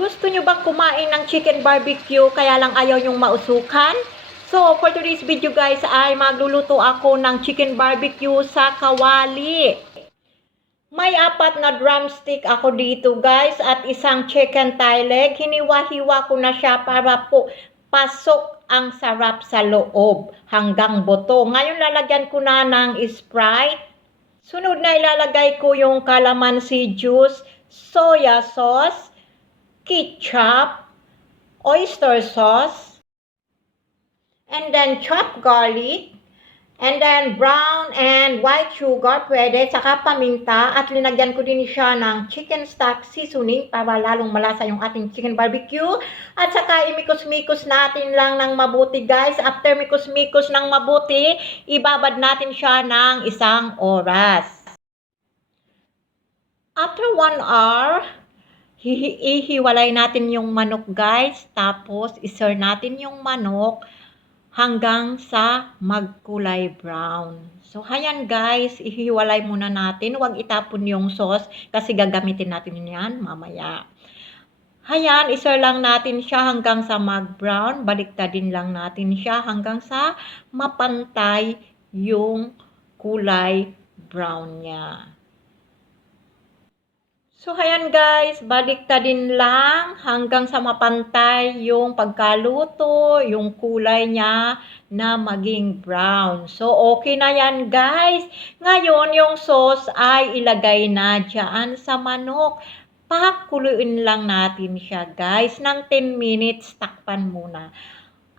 Gusto nyo bang kumain ng chicken barbecue kaya lang ayaw nyong mausukan? So, for today's video guys ay magluluto ako ng chicken barbecue sa kawali. May apat na drumstick ako dito guys at isang chicken thigh leg. Hiniwa-hiwa ko na siya para po pasok ang sarap sa loob hanggang buto. Ngayon lalagyan ko na ng Sprite. Sunod na ilalagay ko yung calamansi juice, soya sauce, ketchup, oyster sauce, and then chopped garlic, and then brown and white sugar, pwede, saka paminta, at linagyan ko din siya ng chicken stock seasoning para lalong malasa yung ating chicken barbecue. At saka imikos-mikos natin lang ng mabuti guys. After mikos-mikos ng mabuti, ibabad natin siya ng isang oras. After one hour, hihi- ihiwalay natin yung manok guys. Tapos, iser natin yung manok hanggang sa magkulay brown. So, hayan guys, ihiwalay muna natin. Huwag itapon yung sauce kasi gagamitin natin yan mamaya. Hayan, iser lang natin siya hanggang sa mag-brown. Baliktadin lang natin siya hanggang sa mapantay yung kulay brown niya. So, ayan guys, baliktadin lang hanggang sa mapantay yung pagkaluto, yung kulay niya na maging brown. So, okay na yan guys. Ngayon, yung sauce ay ilagay na dyan sa manok. Pakuluin lang natin siya guys ng 10 minutes. Takpan muna.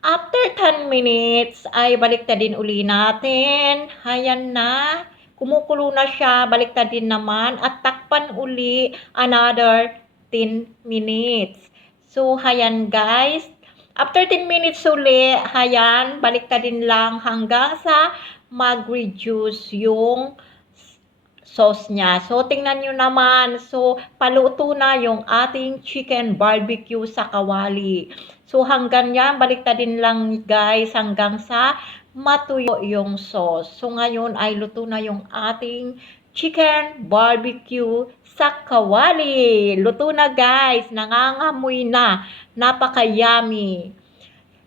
After 10 minutes, ay baliktadin uli natin. Ayan na kumukulo na siya, baliktad din naman, at takpan uli another 10 minutes. So, hayan guys. After 10 minutes uli, hayan, baliktad din lang hanggang sa mag-reduce yung sauce niya. So, tingnan nyo naman. So, paluto na yung ating chicken barbecue sa kawali. So, hanggang yan, baliktadin lang guys hanggang sa matuyo yung sauce. So ngayon ay luto na yung ating chicken barbecue sa kawali. Luto na guys, nangangamoy na, napaka-yummy.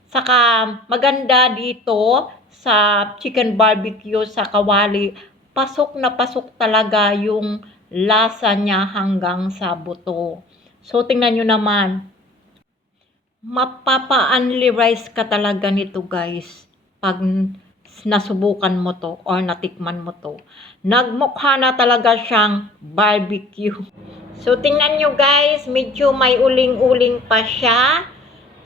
Saka maganda dito sa chicken barbecue sa kawali, pasok na pasok talaga yung lasa niya hanggang sa buto. So tingnan nyo naman, mapapa-unli rice ka talaga nito guys pag nasubukan mo to or natikman mo to. Nagmukha na talaga siyang barbecue. So, tingnan nyo guys, medyo may uling-uling pa siya.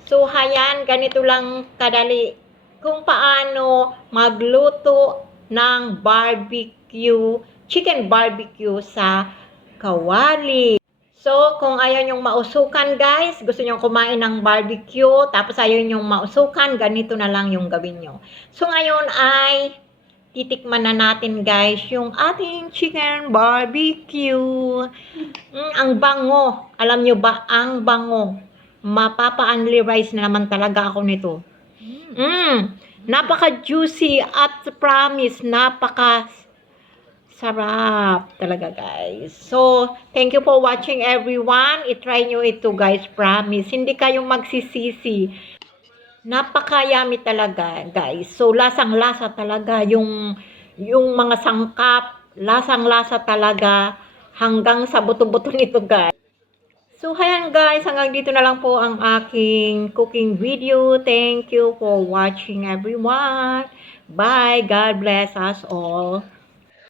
So, hayan, ganito lang kadali kung paano magluto ng barbecue, chicken barbecue sa kawali. So, kung ayaw nyong mausukan guys, gusto nyong kumain ng barbecue, tapos ayaw nyong mausukan, ganito na lang yung gawin nyo. So, ngayon ay titikman na natin guys yung ating chicken barbecue. Mm, ang bango. Alam nyo ba, ang bango. Mapapa-unli rice na naman talaga ako nito. Mm, napaka-juicy at promise, napaka Sarap talaga guys. So, thank you for watching everyone. I-try nyo ito guys, promise. Hindi kayo magsisisi. Napakayami talaga guys. So, lasang-lasa talaga yung, yung mga sangkap. Lasang-lasa talaga hanggang sa buto-buto nito guys. So, hayan guys, hanggang dito na lang po ang aking cooking video. Thank you for watching everyone. Bye. God bless us all.